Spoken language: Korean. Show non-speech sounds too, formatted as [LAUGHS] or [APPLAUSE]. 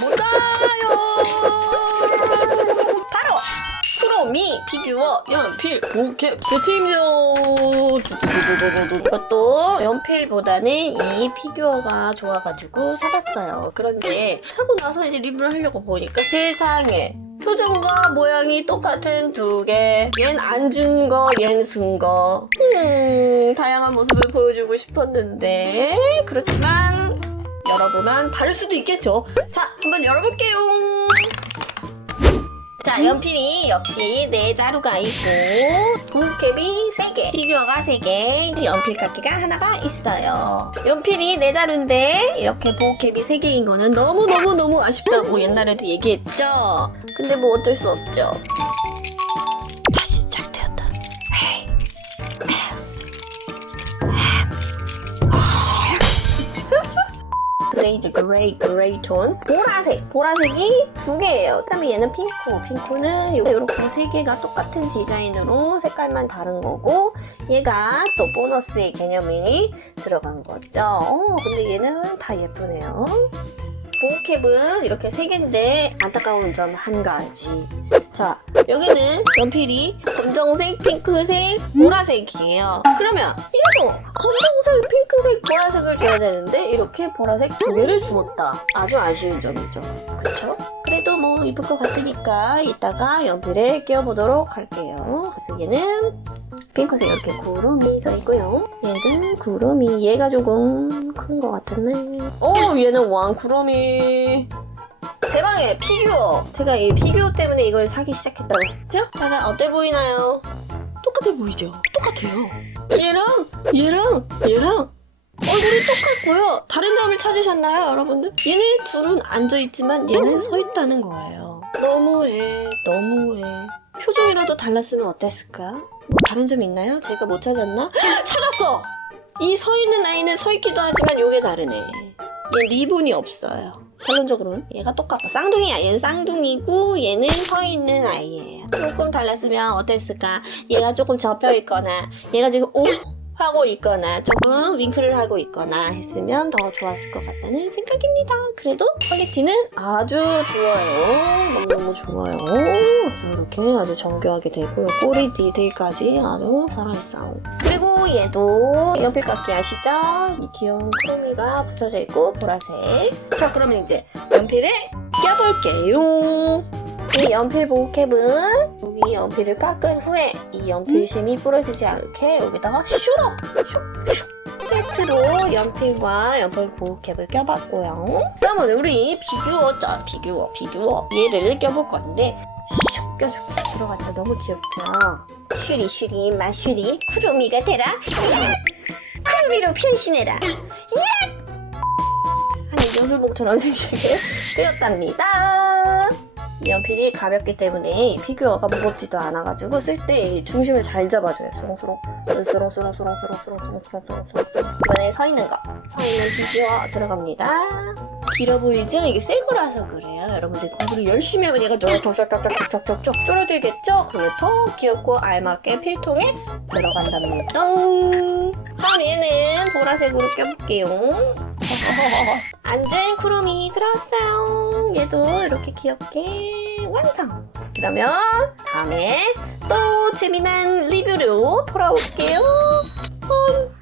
못 가요. 바로 프로미 피규어 연필 보캡 세트입니다. 이것도 연필보다는 이 피규어가 좋아가지고 사봤어요. 그런데 사고 나서 이제 리뷰를 하려고 보니까 세상에 표정과 모양이 똑같은 두 개. 얜 앉은 거, 얜 쓴 거. 음, 다양한 모습을 보여주고 싶었는데 그렇지만 열어보면 다를 수도 있겠죠. 자, 한번 열어볼게요. 자, 연필이 역시 네 자루가 있고, 부캡이 세 개, 피규어가 세 개, 연필 깎기가 하나가 있어요. 연필이 네 자루인데, 이렇게 부캡이 세 개인 거는 너무너무너무 아쉽다고 옛날에도 얘기했죠? 근데 뭐 어쩔 수 없죠. 그레이즈 그레이 그레이 톤. 보라색 보라색이 두 개예요. 그다음에 얘는 핑크 핑크는 이렇게 세 개가 똑같은 디자인으로 색깔만 다른 거고 얘가 또 보너스의 개념이 들어간 거죠. 어, 근데 얘는 다 예쁘네요. 보호캡은 이렇게 세 개인데 안타까운 점 한 가지 자 여기는 연필이 검정색, 핑크색, 보라색이에요. 그러면 얘도 검정색, 핑크색, 보라색을 줘야 되는데 이렇게 보라색 두 개를 주었다. 아주 아쉬운 점이죠. 그쵸? 그래도 뭐 이쁠 것 같으니까 이따가 연필에 끼워보도록 할게요. 그래서 얘는 핑크색 이렇게 구름이 써 있고요. 얘는 구름이 얘가 조금 큰 것 같은데. 어 얘는 왕 구름이. 대박의 피규어. 제가 이 피규어 때문에 이걸 사기 시작했다고 했죠? 제가 어때 보이나요? 똑같아 보이죠? 똑같아요. 얘랑 얘랑 얘랑 얼굴이 똑같고요. 다른 점을 찾으셨나요, 여러분들? 얘네 둘은 앉아 있지만 얘는 서 있다는 거예요. 너무해, 너무해. 표정이라도 달랐으면 어땠을까? 뭐 다른 점 있나요? 제가 못 찾았나? [GASPS] 찾았어. 이 서 있는 아이는 서 있기도 하지만 요게 다르네. 얘 리본이 없어요. 결론적으로는 얘가 똑같아. 쌍둥이야. 얘는 쌍둥이고 얘는 서 있는 아이예요. 조금 달랐으면 어땠을까? 얘가 조금 접혀 있거나 얘가 지금 오 하고 있거나 조금 윙크를 하고 있거나 했으면 더 좋았을 것 같다는 생각입니다. 그래도 퀄리티는 아주 좋아요. 너무너무 좋아요. 그래서 이렇게 아주 정교하게 되고요. 꼬리 디테일까지 아주 살아있어요. 얘도 연필깎이 아시죠? 이 귀여운 크로미가 붙여져 있고 보라색. 자 그러면 이제 연필을 껴볼게요. 이 연필 보호캡은 여기 연필을 깎은 후에 이 연필심이 부러지지 않게 여기다가 슈럽 슉슉 세트로 연필과 연필 보호캡을 껴봤고요. 그러면 우리 비규어 짜 비규어 비규어 얘를 껴볼 건데 슉 껴줄게 들어갔죠 너무 귀엽죠 슈리 슈리 마슈리 쿠루미가 되라 야! 쿠루미로 변신해라 야! 한 연필봉처럼 생기게 되었답니다. 이 연필이 가볍기 때문에 이 피규어가 무겁지도 않아가지고 쓸 때 중심을 잘 잡아줘요. 수롱수롱, 수롱수롱, 수롱수롱, 수롱수롱, 수롱수롱, 수롱수롱. 이번에 서 있는 거, 서 있는 피규어 들어갑니다. 길어 보이죠? 이게 새 거라서 그래요. 여러분들 공부를 열심히 하면 얘가 쫙쫙쫙쫙쫙쫙쫙 줄어들겠죠? 그러면 더 귀엽고 알맞게 필통에 들어간답니다. 다음 얘는 보라색으로 껴볼게요. [LAUGHS] 앉은 쿠로미 들어왔어요. 얘도 이렇게 귀엽게 완성. 그러면 다음에 또 재미난 리뷰로 돌아올게요. 안